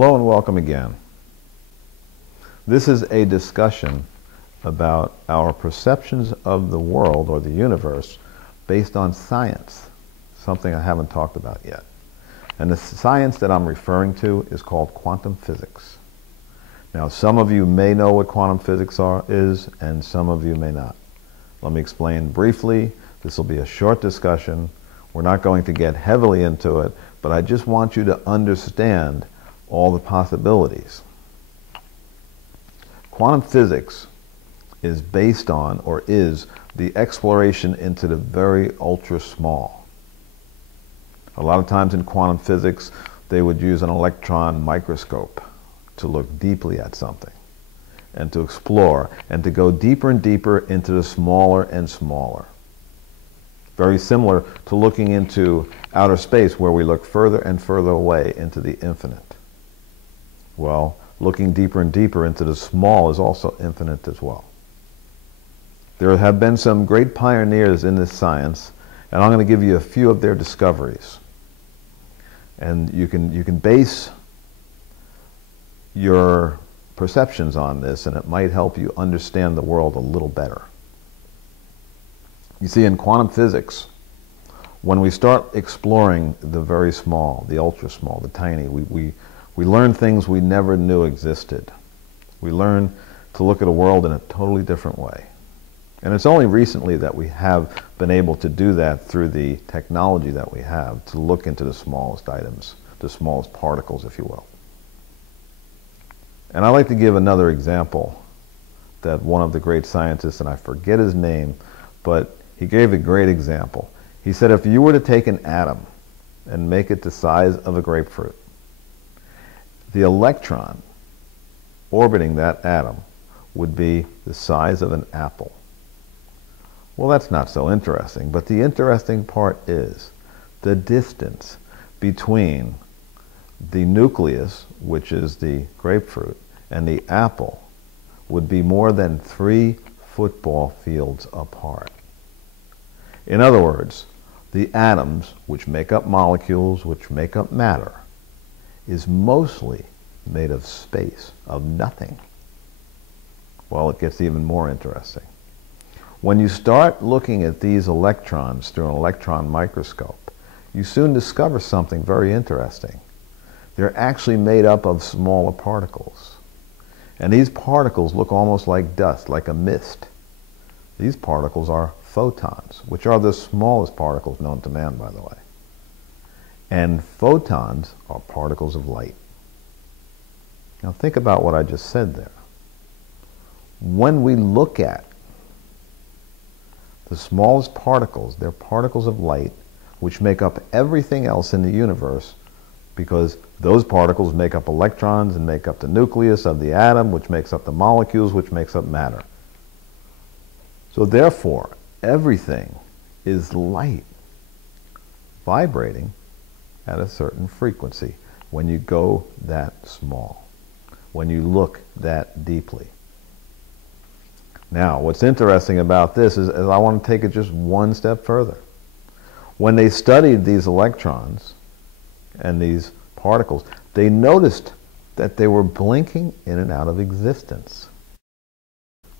Hello and welcome again. This is a discussion about our perceptions of the world or the universe based on science, something I haven't talked about yet. And the science that I'm referring to is called quantum physics. Now, some of you may know what quantum physics is, and some of you may not. Let me explain briefly. This will be a short discussion. We're not going to get heavily into it, but I just want you to understand all the possibilities. Quantum physics is based on, or is, the exploration into the very ultra small. A lot of times in quantum physics, they would use an electron microscope to look deeply at something and to explore and to go deeper and deeper into the smaller and smaller. Very similar to looking into outer space, where we look further and further away into the infinite. Well, looking deeper and deeper into the small is also infinite as well. There have been some great pioneers in this science, and I'm going to give you a few of their discoveries. And you can base your perceptions on this, and it might help you understand the world a little better. You see, in quantum physics, when we start exploring the very small, the ultra small, the tiny, we learn things we never knew existed. We learn to look at a world in a totally different way. And it's only recently that we have been able to do that through the technology that we have, to look into the smallest items, the smallest particles, if you will. And I'd like to give another example that one of the great scientists, and I forget his name, but he gave a great example. He said, if you were to take an atom and make it the size of a grapefruit, the electron orbiting that atom would be the size of an apple. Well, that's not so interesting, but the interesting part is the distance between the nucleus, which is the grapefruit, and the apple would be more than 3 football fields apart. In other words, the atoms, which make up molecules, which make up matter, is mostly made of space, of nothing. Well, it gets even more interesting. When you start looking at these electrons through an electron microscope, you soon discover something very interesting. They're actually made up of smaller particles. And these particles look almost like dust, like a mist. These particles are photons, which are the smallest particles known to man, by the way. And photons are particles of light. Now think about what I just said there. When we look at the smallest particles, they're particles of light, which make up everything else in the universe, because those particles make up electrons and make up the nucleus of the atom, which makes up the molecules, which makes up matter. So therefore, everything is light, vibrating at a certain frequency when you go that small, when you look that deeply. Now, what's interesting about this is I want to take it just one step further. When they studied these electrons and these particles, they noticed that they were blinking in and out of existence.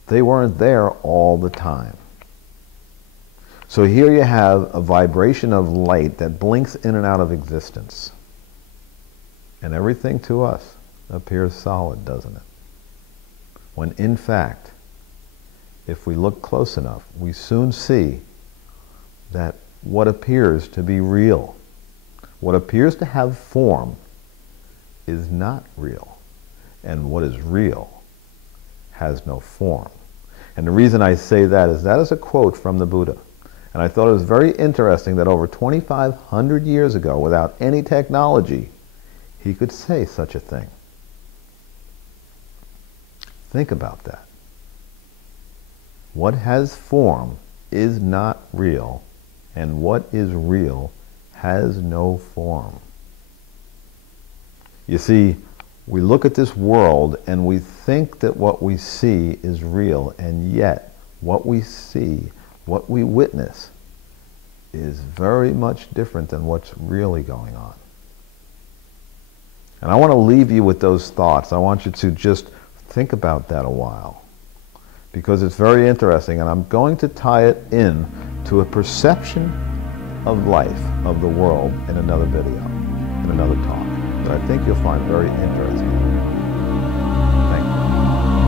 They weren't there all the time. So here you have a vibration of light that blinks in and out of existence. And everything to us appears solid, doesn't it? When in fact, if we look close enough, we soon see that what appears to be real, what appears to have form, is not real. And what is real has no form. And the reason I say that is a quote from the Buddha. And I thought it was very interesting that over 2,500 years ago, without any technology, he could say such a thing. Think about that. What has form is not real, and what is real has no form. You see, we look at this world and we think that what we see is real, and yet what we see, what we witness, is very much different than what's really going on. And I want to leave you with those thoughts. I want you to just think about that a while, because it's very interesting, and I'm going to tie it in to a perception of life, of the world, in another video, in another talk, that I think you'll find very interesting.